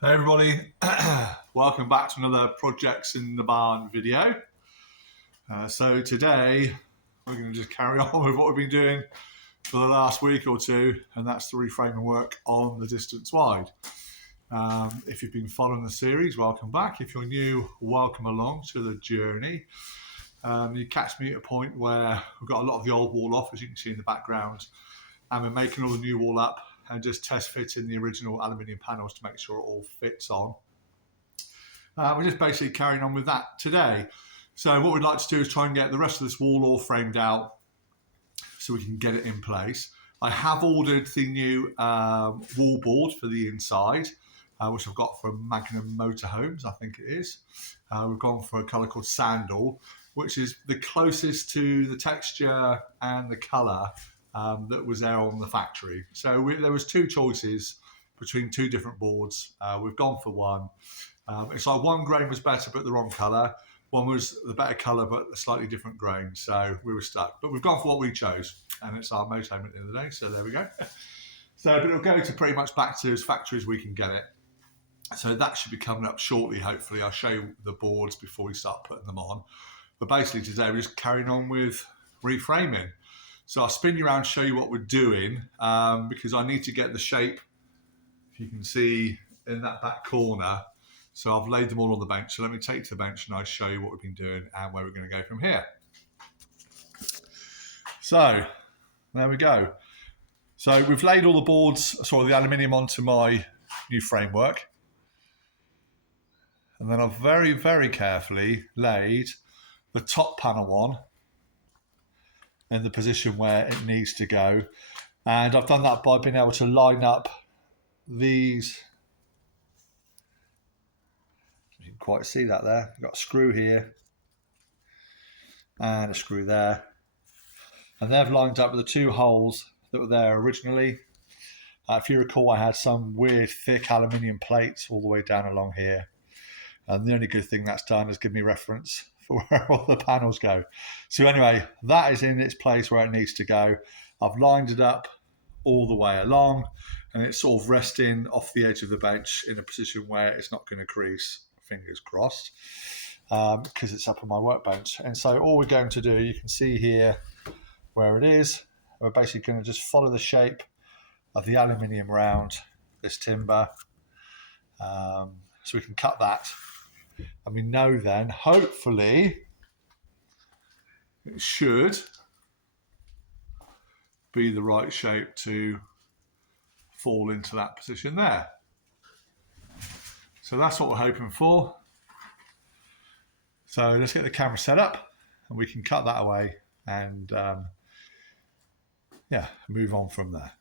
Hey everybody, welcome back to another Projects in the Barn video. So today we're going to just carry on with what we've been doing for the last week or two, and that's the reframing work on the Distance Wide. If you've been following the series, welcome back. If you're new, welcome along to the journey. You catch me at a point where we've got a lot of the old wall off, as you can see in the background, and we're making all the new wall up and just test fitting the original aluminium panels to make sure it all fits on. We're just basically carrying on with that today. So what we'd like to do is try and get the rest of this wall all framed out so we can get it in place. I have ordered the new wall board for the inside, which I've got from Magnum Motorhomes, I think it is. We've gone for a colour called Sandal, which is the closest to the texture and the colour that was there on the factory. So there was two choices between two different boards. We've gone for one. It's like one grain was better but the wrong colour. One was the better colour but a slightly different grain. So we were stuck. But we've gone for what we chose. And it's our motorhome at the end of the day. So there we go. But it'll go to pretty much back to as factory as we can get it. So that should be coming up shortly, hopefully. I'll show you the boards before we start putting them on. But basically today we're just carrying on with reframing. So I'll spin you around, show you what we're doing, because I need to get the shape, if you can see in that back corner. So I've laid them all on the bench. So let me take to the bench and I'll show you what we've been doing and where we're going to go from here. So there we go. So we've laid all the boards, the aluminium onto my new framework. And then I've very, very carefully laid the top panel on in the position where it needs to go. And I've done that by being able to line up these. You can quite see that there. I've got a screw here and a screw there. And they've lined up with the two holes that were there originally. If you recall, I had some weird thick aluminium plates all the way down along here. And the only good thing that's done is give me reference for where all the panels go. So anyway, that is in its place where it needs to go. I've lined it up all the way along and it's sort of resting off the edge of the bench in a position where it's not going to crease, fingers crossed, because it's up on my workbench. And so all we're going to do, you can see here where it is. We're basically going to just follow the shape of the aluminium around this timber. So we can cut that. And we know then, hopefully, it should be the right shape to fall into that position there. So that's what we're hoping for. So let's get the camera set up and we can cut that away and move on from there.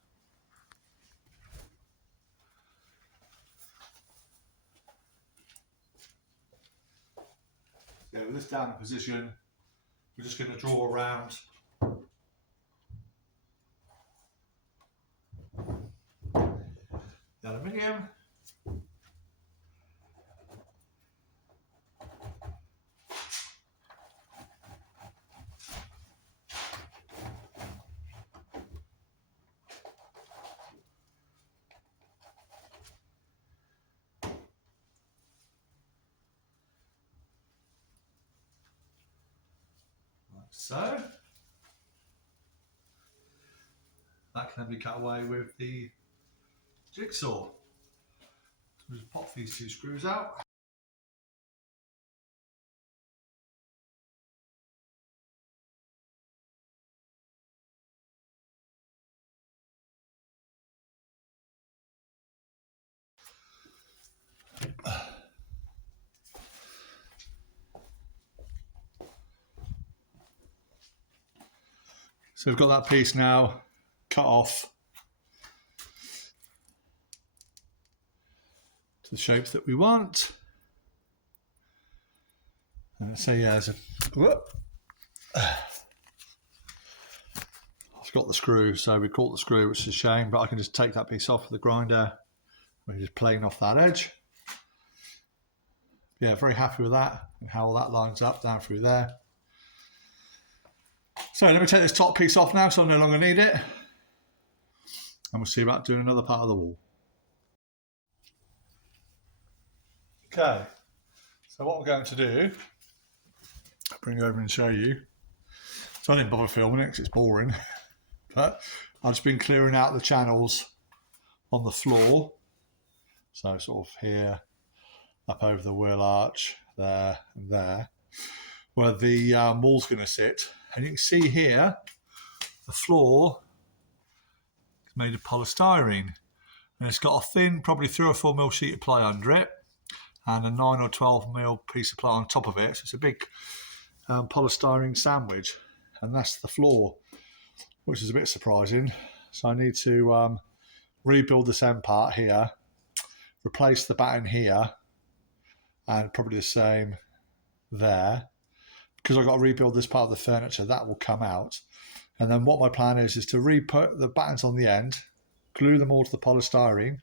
So with this down in position, we're just going to draw around the aluminium. So that can then be cut away with the jigsaw. So we'll just pop these two screws out. So we've got that piece now cut off to the shapes that we want. And so yeah, I've got the screw, so we caught the screw, which is a shame, but I can just take that piece off with the grinder. We're just playing off that edge. Yeah, very happy with that and how all that lines up down through there. So let me take this top piece off now so I no longer need it. And we'll see about doing another part of the wall. Okay, so what we're going to do, I'll bring you over and show you. So I didn't bother filming it because it's boring, but I've just been clearing out the channels on the floor. So sort of here, up over the wheel arch, there and there, where the wall's going to sit. And you can see here, the floor is made of polystyrene. And it's got a thin, probably 3 or 4 mil sheet of ply under it, and a 9 or 12 mil piece of ply on top of it. So it's a big polystyrene sandwich, and that's the floor, which is a bit surprising. So I need to rebuild this end part here, replace the batten here, and probably the same there. Because I've got to rebuild this part of the furniture, that will come out. And then what my plan is to re-put the battens on the end, glue them all to the polystyrene,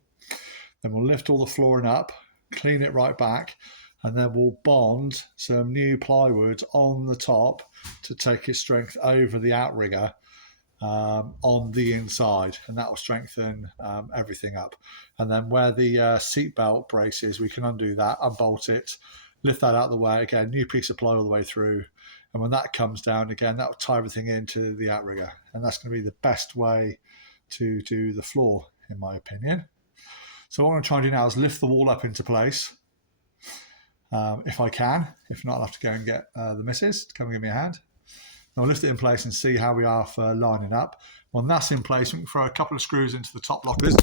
then we'll lift all the flooring up, clean it right back, and then we'll bond some new plywood on the top to take its strength over the outrigger on the inside, and that will strengthen everything up. And then where the seat belt brace is, we can undo that, unbolt it, lift that out of the way, again, new piece of ply all the way through. And when that comes down, again, that will tie everything into the outrigger. And that's going to be the best way to do the floor, in my opinion. So what I'm going to try and do now is lift the wall up into place, if I can. If not, I'll have to go and get the missus to come and give me a hand. And I'll lift it in place and see how we are for lining up. When that's in place, we can throw a couple of screws into the top lockers.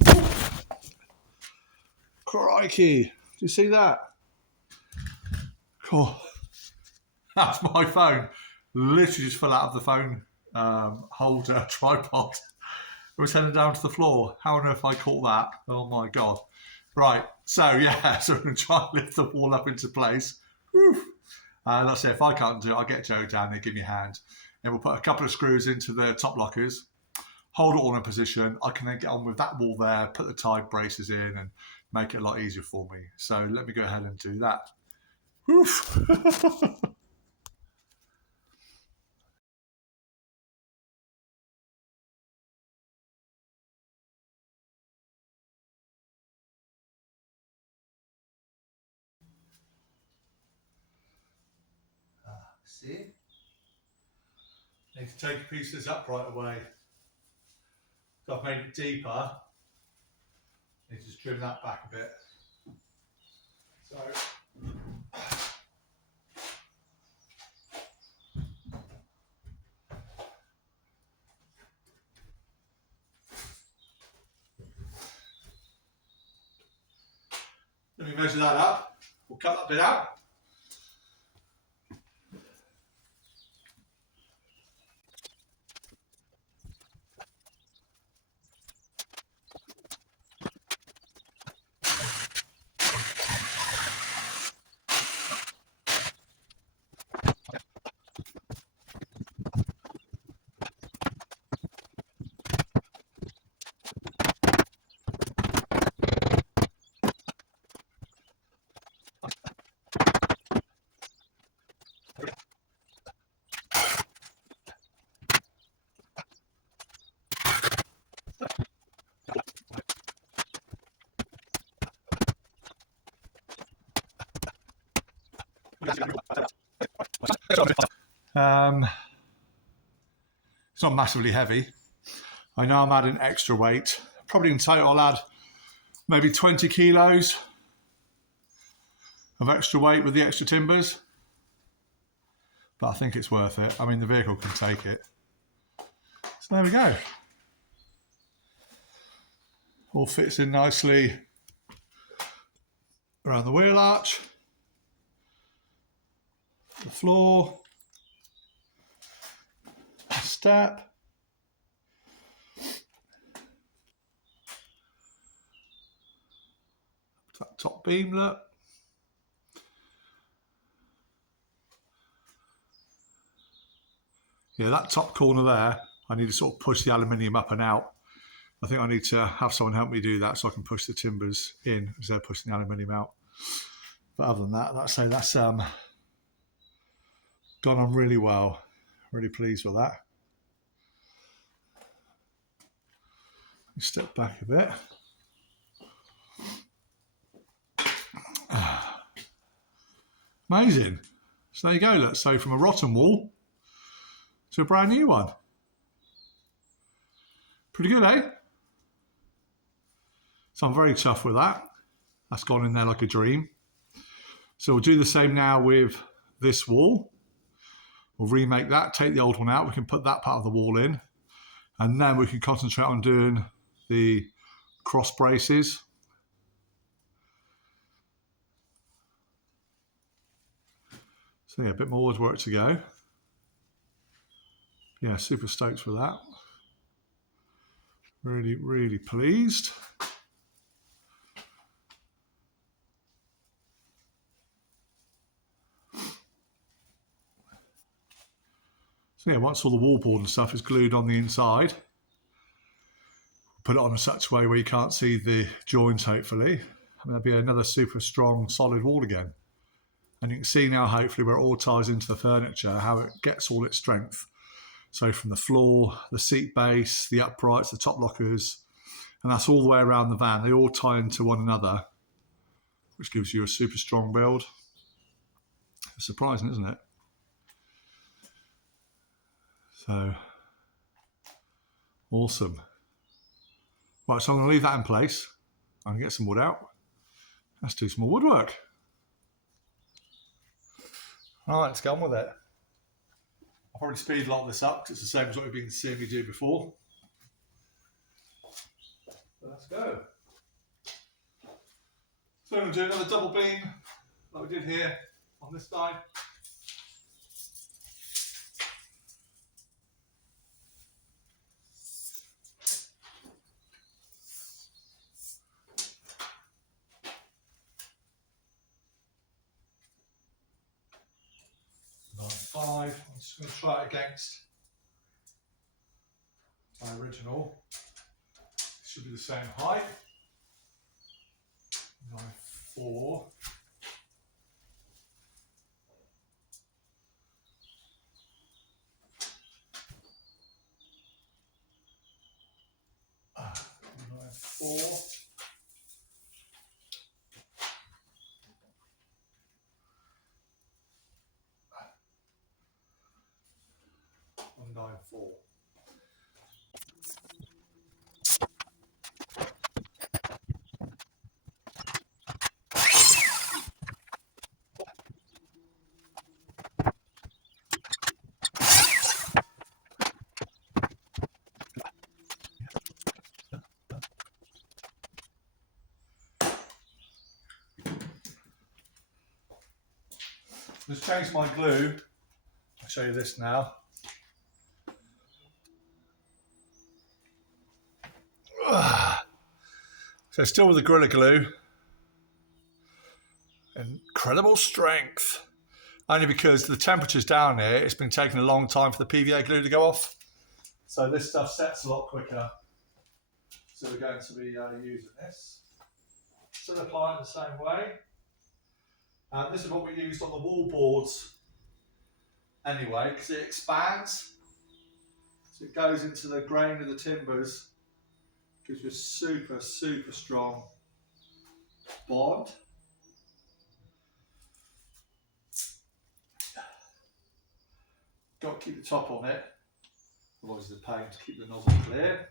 Crikey, do you see that? Cool. That's my phone. Literally just fell out of the phone holder tripod. It was heading down to the floor. How on earth I caught that? Oh my God. Right, so yeah, so I'm going to try and lift the wall up into place. Let's say if I can't do it, I'll get Joe down there, give me a hand. And we'll put a couple of screws into the top lockers, hold it all in position. I can then get on with that wall there, put the tie braces in and make it a lot easier for me. So let me go ahead and do that. See? Need to take a piece of this up right away. So I've made it deeper. Need to just trim that back a bit. So let me measure that up. We'll cut that bit out. It's not massively heavy. I know I'm adding extra weight. Probably in total I'll add maybe 20 kilos of extra weight with the extra timbers. But I think it's worth it. I mean, the vehicle can take it. So there we go. All fits in nicely around the wheel arch, the floor, the step, that top beam, look. Yeah, that top corner there, I need to sort of push the aluminium up and out. I think I need to have someone help me do that so I can push the timbers in as they're pushing the aluminium out. But other than that, that's gone on really well. Really pleased with that. Step back a bit. Amazing. So there you go, look. So from a rotten wall to a brand new one. Pretty good, eh? So I'm very tough with that. That's gone in there like a dream. So we'll do the same now with this wall. We'll remake that, take the old one out. We can put that part of the wall in. And then we can concentrate on doing the cross braces. So yeah, a bit more woodwork to go. Yeah, super stoked for that. Really, really pleased. So yeah, once all the wallboard and stuff is glued on the inside, put it on in such a way where you can't see the joints, hopefully. And there'll be another super strong, solid wall again. And you can see now, hopefully, where it all ties into the furniture, how it gets all its strength. So from the floor, the seat base, the uprights, the top lockers, and that's all the way around the van. They all tie into one another, which gives you a super strong build. It's surprising, isn't it? So, awesome. Right, so I'm going to leave that in place. I'm going to get some wood out. Let's do some more woodwork. All right, let's get on with it. I'll probably speed a lot of this up because it's the same as what you've been seeing me do before. Let's go. So I'm going to do another double beam like we did here on this side. I'm just going to try it against my original. It should be the same height. 9.4. Just changed my glue. I'll show you this now. So still with the Gorilla Glue. Incredible strength. Only because the temperature's down here, it's been taking a long time for the PVA glue to go off. So this stuff sets a lot quicker. So we're going to be using this. Still apply it the same way. And this is what we used on the wall boards anyway, because it expands. So it goes into the grain of the timbers. Gives you a super, super strong bond. Got to keep the top on it, otherwise it's a pain to keep the nozzle clear.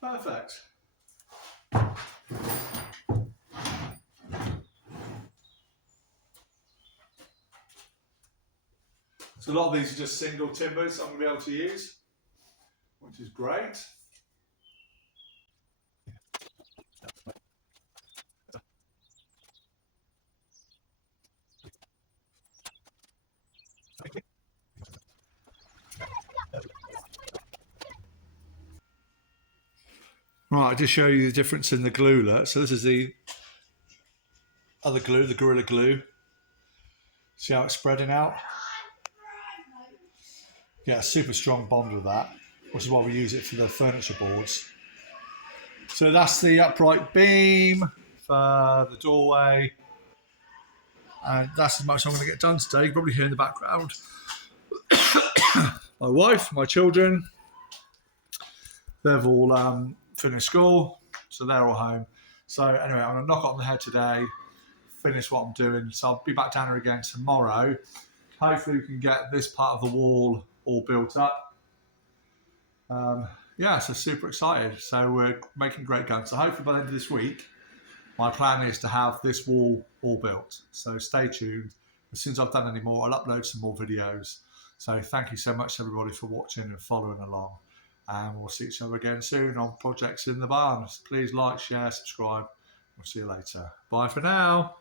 Perfect. So a lot of these are just single timbers I'm going to be able to use, which is great. Right, just show you the difference in the glue. Look. So this is the other glue, the Gorilla Glue. See how it's spreading out? get a super strong bond with that, which is why we use it for the furniture boards. So that's the upright beam for the doorway. And that's as much I'm going to get done today. You can probably hear in the background my wife, my children, they've all finished school, so they're all home. So anyway, I'm going to knock it on the head today, finish what I'm doing. So I'll be back down here again tomorrow. Hopefully we can get this part of the wall all built up. Yeah, so super excited. So we're making great guns. So hopefully by the end of this week, my plan is to have this wall all built. So stay tuned. As soon as I've done any more, I'll upload some more videos. So thank you so much, everybody, for watching and following along. And we'll see each other again soon on Projects in the Barn. Please like, share, subscribe. We'll see you later. Bye for now.